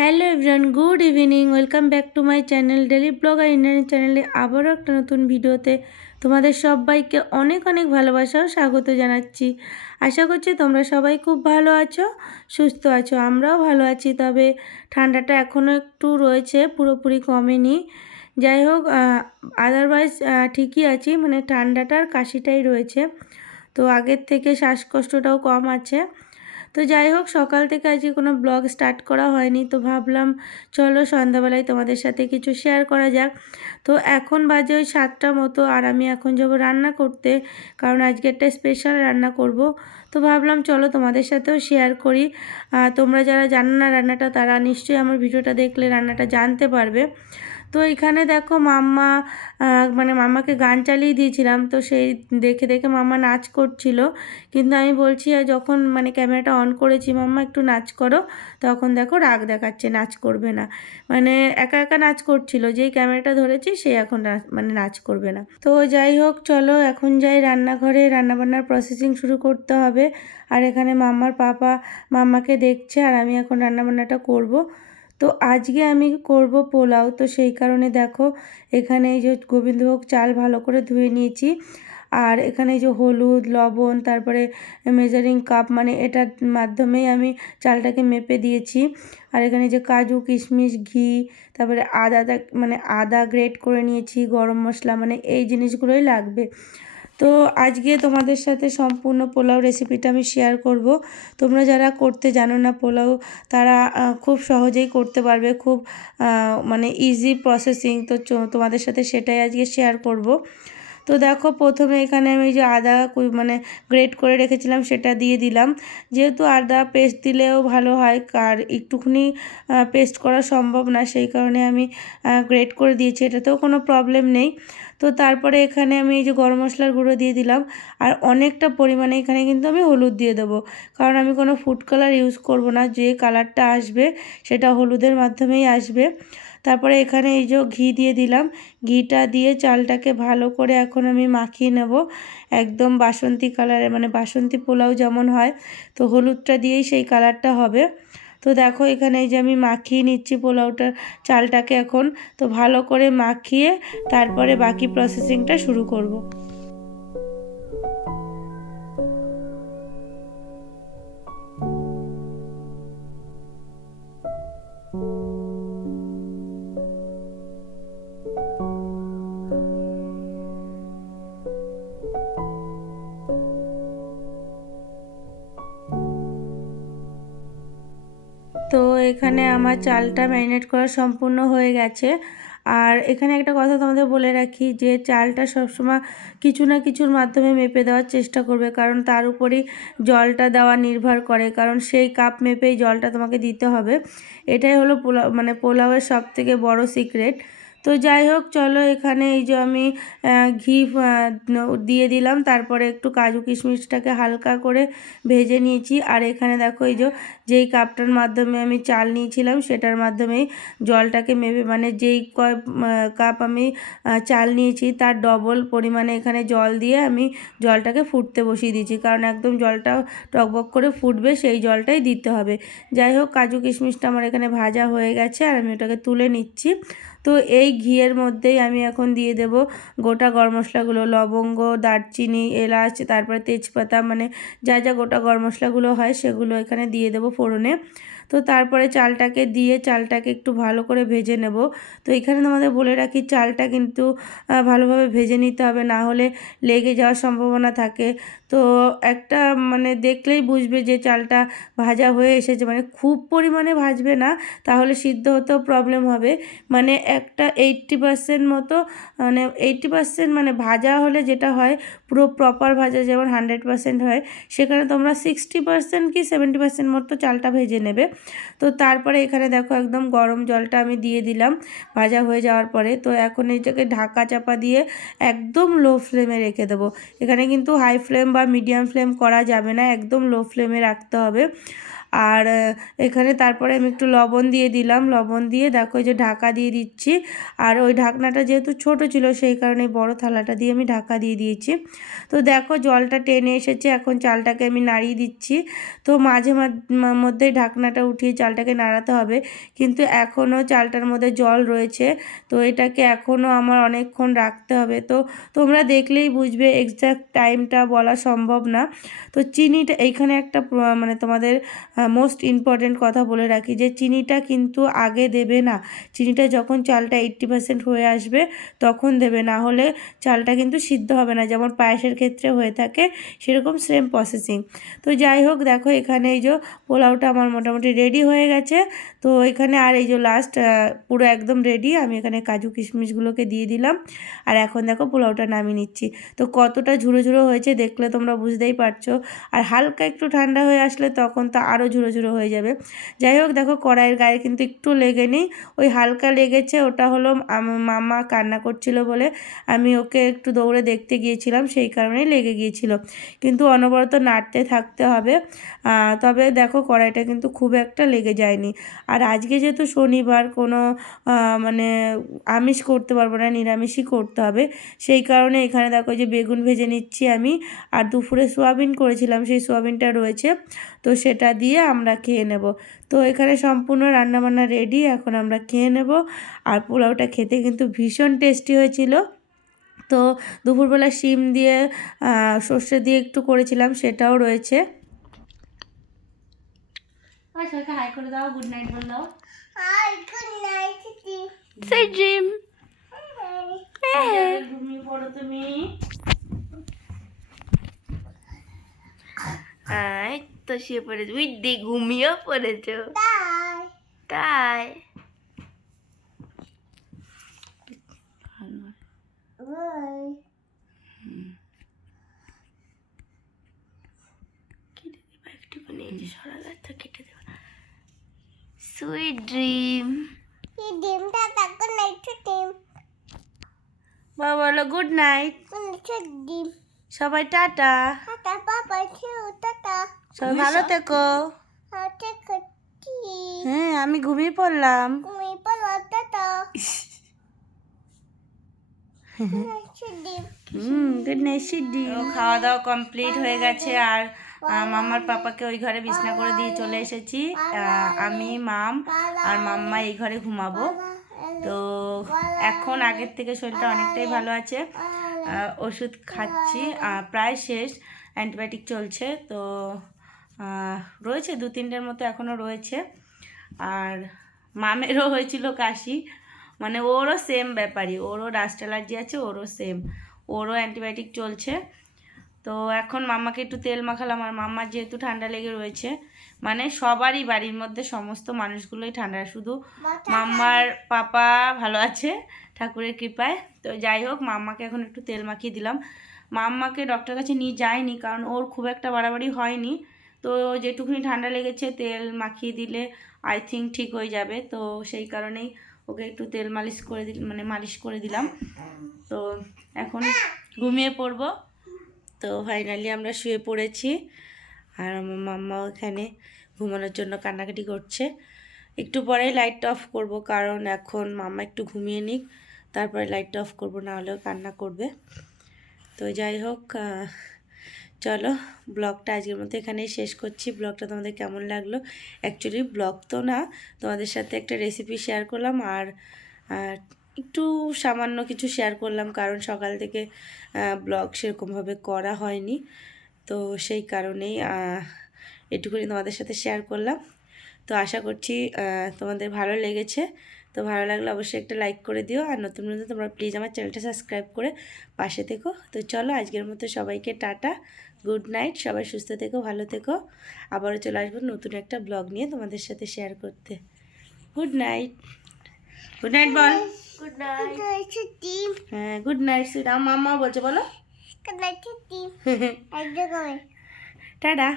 Hello everyone, good evening. Welcome back to my channel daily blog আর Indian চ্যানেলে আবারও একটা নতুন ভিডিওতে তোমাদের সবাইকে অনেক অনেক ভালোবাসা ও স্বাগত জানাচ্ছি। আশা করছি তোমরা সবাই খুব ভালো আছো, সুস্থ আছো। আমরাও ভালো আছি, তবে ঠান্ডাটা এখনও একটু রয়েছে, পুরোপুরি কমেনি। যাই হোক, আদারওয়াইজ ঠিকই আছি, মানে ঠান্ডাটার কাশিটাই রয়েছে। তো আগের থেকে শ্বাসকষ্টটাও কম আছে। তো যাই হোক, সকাল থেকে আজকে কোনো ব্লগ স্টার্ট করা হয়নি, তো ভাবলাম চলো সন্ধ্যাবেলায় তোমাদের সাথে কিছু শেয়ার করা যাক। তো এখন বাজে ওই 7টা মতো, আর আমি এখন যাবো রান্না করতে, কারণ আজকে একটা স্পেশাল রান্না করব। তো ভাবলাম চলো তোমাদের সাথেও শেয়ার করি। তোমরা যারা জানো না রান্নাটা, তারা নিশ্চয়ই আমার ভিডিওটা দেখলে রান্নাটা জানতে পারবে। তো এখানে দেখো মাম্মা, মানে মাম্মাকে গান চালিয়ে দিয়েছিলাম, তো সেই দেখে দেখে মাম্মা নাচ করছিল। কিন্তু আমি বলছি, যখন মানে ক্যামেরাটা অন করেছি মাম্মা একটু নাচ করো, তখন দেখো রাগ দেখাচ্ছে, নাচ করবে না। মানে একা একা নাচ করছিল, যেই ক্যামেরাটা ধরেছি সে এখন মানে নাচ করবে না। তো যাই হোক, চলো এখন যাই রান্নাঘরে, রান্নাবান্নার প্রসেসিং শুরু করতে হবে। আর এখানে মাম্মার পাপা মাম্মাকে দেখছে, আর আমি এখন রান্নাবান্নাটা করব। তো আজকে আমি করব পোলাও, তো সেই কারণে দেখো এখানে এই যে গোবিন্দভোগ চাল ভালো করে ধুয়ে নিয়েছি। আর এখানে এই যে হলুদ, লবণ, তারপরে মেজারিং কাপ, মানে এটার মাধ্যমেই আমি চালটাকে মেপে দিয়েছি। আর এখানে যে কাজু, কিশমিশ, ঘি, তারপরে মানে আদা গ্রেট করে নিয়েছি, গরম মশলা, মানে এই জিনিসগুলোই লাগবে। তো আজকে তোমাদের সাথে সম্পূর্ণ পোলাও রেসিপিটা আমি শেয়ার করব। তোমরা যারা করতে জানো না পোলাও, তারা খুব সহজেই করতে পারবে, খুব মানে ইজি প্রসেসিং। তো তোমাদের সাথে সেটাই আজকে শেয়ার করব। তো দেখো প্রথমে এখানে আমি যে আদা মানে গ্রেট করে রেখেছিলাম সেটা দিয়ে দিলাম। যেহেতু আদা পেস্ট দিলেও ভালো হয়, আর একটুখানি পেস্ট করা সম্ভব না, সেই কারণে আমি গ্রেট করে দিয়েছি, এটাতেও কোনো প্রবলেম নেই। তো তারপরে এখানে আমি এই যে গরম মশলার গুঁড়ো দিয়ে দিলাম, আর অনেকটা পরিমাণে এখানে কিন্তু আমি হলুদ দিয়ে দেবো, কারণ আমি কোনো ফুড কালার ইউজ করব না। যে কালারটা আসবে সেটা হলুদের মাধ্যমেই আসবে। তারপরে এখানে এই যে ঘি দিয়ে দিলাম, ঘিটা দিয়ে চালটাকে ভালো করে এখন আমি মাখিয়ে নেব, একদম বাসন্তী কালারে, মানে বাসন্তী পোলাও যেমন হয়, তো হলুদটা দিয়েই সেই কালারটা হবে। তো দেখো এখানে এই যে আমি মাখিয়ে নিচ্ছি পোলাওটা, চালটাকে এখন তো ভালো করে মাখিয়ে তারপরে বাকি প্রসেসিংটা শুরু করব। তো এখানে আমার চালটা ম্যারিনেট করা সম্পূর্ণ হয়ে গেছে। আর এখানে একটা কথা তোমাদের বলে রাখি, যে চালটা সবসময় কিছু না কিছুর মাধ্যমে মেপে দেওয়ার চেষ্টা করবে, কারণ তার উপরেই জলটা দেওয়া নির্ভর করে, কারণ সেই কাপ মেপেই জলটা তোমাকে দিতে হবে। এটাই হলো পোলাও, মানে পোলাওয়ের সবথেকে বড় সিক্রেট। তো যাই হোক, চলো এখানে এই যে আমি ঘি দিয়ে দিলাম, তারপরে একটু কাজু কিশমিশটাকে হালকা করে ভেজে নিয়েছি। আর এখানে দেখো এই যে যেই কাপটার মাধ্যমে আমি চাল নিয়েছিলাম সেটার মাধ্যমেই জলটাকে মেপে, মানে যেই কাপ আমি চাল নিয়েছি তার ডবল পরিমাণে এখানে জল দিয়ে আমি জলটাকে ফুটতে বসিয়ে দিয়েছি, কারণ একদম জলটা টকবক করে ফুটবে, সেই জলটাই দিতে হবে। যাই হোক, কাজু কিশমিশটা আমার এখানে ভাজা হয়ে গেছে, আর আমি ওটাকে তুলে নিচ্ছি। তো এই ঘিয়ের মধ্যেই আমি এখন দিয়ে দেব গোটা গরম মশলাগুলো, লবঙ্গ, দারচিনি, এলাচ, তারপরে তেজপাতা, মানে যা যা গোটা গরম মশলাগুলো হয় সেগুলো এখানে দিয়ে দেবো ফোড়নে। তো তারপরে চালটাকে দিয়ে চালটাকে একটু ভালো করে ভেজে নেব। তো এখানে তোমাদের বলে রাখি, চালটা কিন্তু ভালোভাবে ভেজে নিতে হবে, না হলে লেগে যাওয়ার সম্ভাবনা থাকে। তো একটা মানে দেখলেই বুঝবে যে চালটা ভাজা হয়ে এসেছে, মানে খুব পরিমাণে ভাজবে না, তাহলে সিদ্ধ হতেও প্রবলেম হবে। মানে একটা 80% মতো, মানে 80% মানে ভাজা হলে যেটা হয়, পুরো প্রপার ভাজা যেমন 100% হয়, সেখানে তোমরা 60% কি 70% মতো চালটা ভেজে নেবে। তো তারপরে এখানে দেখো একদম গরম জলটা আমি দিয়ে দিলাম ভাজা হয়ে যাওয়ার পরে। তো এখন এইটাকে ঢাকা চাপা দিয়ে একদম লো ফ্লেমে রেখে দেবো। এখানে কিন্তু হাই ফ্লেম বা মিডিয়াম ফ্লেম করা যাবে না, একদম লো ফ্লেমে রাখতে হবে। আর এখানে তারপরে আমি একটু লবণ দিয়ে দিলাম, লবণ দিয়ে দেখো এই যে ঢাকা দিয়ে দিচ্ছি। আর ওই ঢাকনাটা যেহেতু ছোট ছিল সেই কারণে বড় থালাটা দিয়ে আমি ঢাকা দিয়ে দিয়েছি। তো দেখো জলটা টেনে এসেছে, এখন চালটাকে আমি নাড়িয়ে দিচ্ছি। তো মাঝে মধ্যেই ঢাকনাটা উঠিয়ে চালটাকে নাড়াতে হবে, কিন্তু এখনও চালটার মধ্যে জল রয়েছে। তো এটাকে এখনও আমার অনেকক্ষণ রাখতে হবে। তো তোমরা দেখলেই বুঝবে, এক্স্যাক্ট টাইমটা বলা সম্ভব না। তো চিনিটা এইখানে একটা মানে তোমাদের মোস্ট ইম্পর্টেন্ট কথা বলে রাখি যে চিনিটা কিন্তু আগে দেবে না। চিনিটা যখন চালটা 80% হয়ে আসবে তখন দেবে, না হলে চালটা কিন্তু সিদ্ধ হবে না, যেমন পায়েসের ক্ষেত্রে হয়ে থাকে সেরকম সেম প্রসেসিং। তো যাই হোক দেখো এখানে এই যে পোলাওটা আমার মোটামুটি রেডি হয়ে গেছে। তো এখানে আর এই যে লাস্ট পুরো একদম রেডি, আমি এখানে কাজু কিশমিশগুলোকে দিয়ে দিলাম। আর এখন দেখো পোলাওটা নামিয়ে নিচ্ছি। তো কতটা ঝুড়ো ঝুড়ো হয়েছে দেখলে তোমরা বুঝতেই পারছো। আর হালকা একটু ঠান্ডা হয়ে আসলে তখন তো আরও ঝুড়ো ঝুড়ো হয়ে যাবে। যাই হোক দেখো কড়াইয়ের গায়ে কিন্তু একটু লেগে নেই, ওই হালকা লেগেছে। ওটা হলো আমার মামা কান্না করছিল বলে আমি ওকে একটু দৌড়ে দেখতে গিয়েছিলাম, সেই কারণেই লেগে গিয়েছিল। কিন্তু অনবরত নাড়তে থাকতে হবে। তবে দেখো কড়াইটা কিন্তু খুব একটা লেগে যায়নি। আর আজকে যেহেতু শনিবার, কোনো মানে আমিষ করতে পারবো না, নিরামিষই করতে হবে। সেই কারণে এখানে দেখো যে বেগুন ভেজে নিচ্ছি আমি। আর দুপুরে সোয়াবিন করেছিলাম, সেই সোয়াবিনটা রয়েছে, তো সেটা দিয়ে আমরা খেয়ে নেব। তো এখানে সম্পূর্ণ রান্নাবান্না রেডি, এখন আমরা খেয়ে নেব। আর পোলাওটা খেতে কিন্তু ভীষণ টেস্টি হয়েছিল। তো দুপুরবেলা শিম দিয়ে সর্ষে দিয়ে একটু করেছিলাম, সেটাও রয়েছে। হাই করে দাও, গুড নাইট বল দাও। Hi, good night. সেই ড্রিম ঘুমিয়ে পড়ো তুমি। তো শুয়ে পড়েছো, উইডি ঘুমিয়েও পড়েছো তাই? কেটে দেবা একটুখানি, এই যে সরালে তো কেটে দেবা। Sweet dream. এই ডিমটা তাকে নাইট ডিম। বাবা বলো গুড নাইট। ডিম। সবাই টাটা। টাটা বাবা, টাটা। সবাই ভালো থেকো। হাতে করছি। হ্যাঁ আমি ঘুমিয়ে পড়লাম। তুমি বলো টাটা। গুড নাইট সিদ্ধি। খাওয়া দাওয়া কমপ্লিট হয়ে গেছে। আর মাম্মার পাপাকে ওই ঘরে বিছনা করে দিয়ে চলে এসেছি। আমি মাম আর মাম্মা এই ঘরে ঘুমাবো। তো এখন আগের থেকে শরীরটা অনেকটাই ভালো আছে। ওষুধ খাচ্ছি, প্রায় শেষ, অ্যান্টিবায়োটিক চলছে। তো রয়েছে 2-3টের মতো এখনও রয়েছে। আর মামেরও হয়েছিল কাশি, মানে ওরও সেম ব্যাপারই, ওরও ডাস্ট অ্যালার্জি আছে, ওরও সেম, ওরও অ্যান্টিবায়োটিক চলছে। তো এখন মাম্মাকে একটু তেল মাখালাম। আর মাম্মার যেহেতু ঠান্ডা লেগে রয়েছে, মানে সবারই বাড়ির মধ্যে সমস্ত মানুষগুলোই ঠান্ডা, শুধু মাম্মার পাপা ভালো আছে ঠাকুরের কৃপায়। তো যাই হোক মাম্মাকে এখন একটু তেল মাখিয়ে দিলাম। মাম্মাকে ডক্টরের কাছে নিয়ে যায়নি, কারণ ওর খুব একটা বাড়াবাড়ি হয়নি। তো যেটুকুনি ঠান্ডা লেগেছে তেল মাখিয়ে দিলে আই থিঙ্ক ঠিক হয়ে যাবে। তো সেই কারণেই ওকে একটু তেল মালিশ করে মালিশ করে দিলাম। তো এখন ঘুমিয়ে পড়বো। তো ফাইনালি আমরা শুয়ে পড়েছি। আর আমার মাম্মাও এখানে ঘুমানোর জন্য কান্নাকাটি করছে। একটু পরেই লাইটটা অফ করব, কারণ এখন মাম্মা একটু ঘুমিয়ে নিক, তারপরে লাইটটা অফ করব, না হলেও কান্না করবে। তো যাই হোক চলো ব্লগটা আজকের মতো এখানেই শেষ করছি। ব্লগটা তোমাদের কেমন লাগলো? অ্যাকচুয়ালি ব্লগ তো না, তোমাদের সাথে একটা রেসিপি শেয়ার করলাম। আর একটু সামান্য কিছু শেয়ার করলাম, কারণ সকাল থেকে ব্লগ সেরকমভাবে করা হয়নি। তো সেই কারণেই এটুকুনি তোমাদের সাথে শেয়ার করলাম। তো আশা করছি তোমাদের ভালো লেগেছে। তো ভালো লাগলে অবশ্যই একটা লাইক করে দিও। আর নতুন নতুন তোমরা প্লিজ আমার চ্যানেলটা সাবস্ক্রাইব করে পাশে থেকো। তো চলো আজকের মতো সবাইকে টাটা, গুড নাইট। সবাই সুস্থ থেকো, ভালো থেকো। আবারও চলে আসবো নতুন একটা ব্লগ নিয়ে তোমাদের সাথে শেয়ার করতে। Good night. গুড নাইট বল। গুড নাইট ডিম। হ্যাঁ গুড নাইট সুইট। আমার মাম্মা বলছে বলো গুড নাইট ডিম। আইডো করে টাটা।